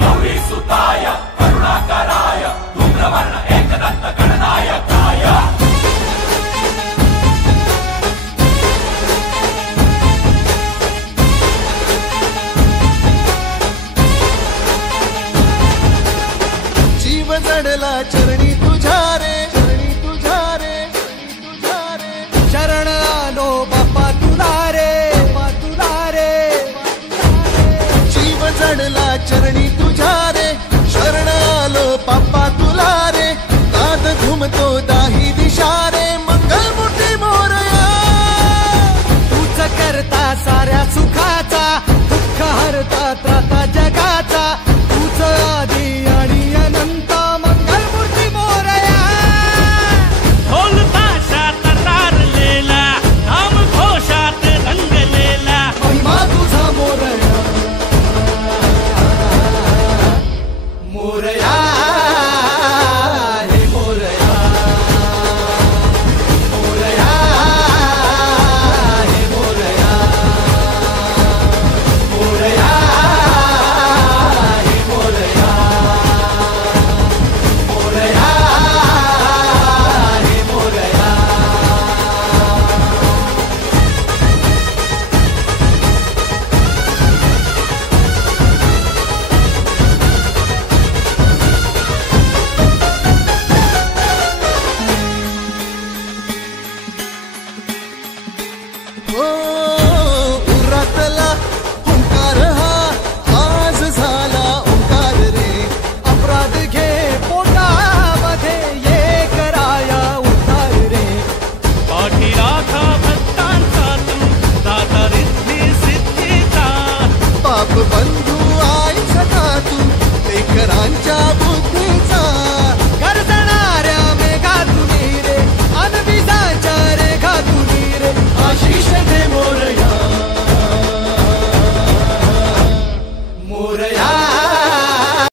गौरी सुताय करुणाकराय धूम्रवर्ण एकदंत गणनायकाय जीव जडला चरणी तुझ्या रे, चरणी तुझ्या रे, शरण आलो बाप्पा तुला रे, बाप्पा तुला रे। जीव जडला चरणी तुझ्या रे, शरण आलो बाप्पा तुला रे। नाद घुमतो दाही दिशा रे, मंगलमूर्ती मोरया। तूच करता साऱ्या सुखाचा, दुःख हरता त्राता जगाचा। तूच आदी आणि अनंत, मंगलमूर्ती मोरया। ढोल ताशात तारलेला, नाम घोषात रंगलेला, महिमा तुझा मोरया, मोरया हे मोरया, मोरया हे मोरया, मोरया हे मोरया, मोरया हे मोरया। हो उरातला ओंकार हा आज झाला ओंकार रे। अपराध घे पोटामध्ये ये कराया उद्धार रे। पाठी राखा भक्तांचा तू, दाता रिद्धी सिद्धीचा। पाप बंधू आई सखा तू, लेकरांच्या बुद्धी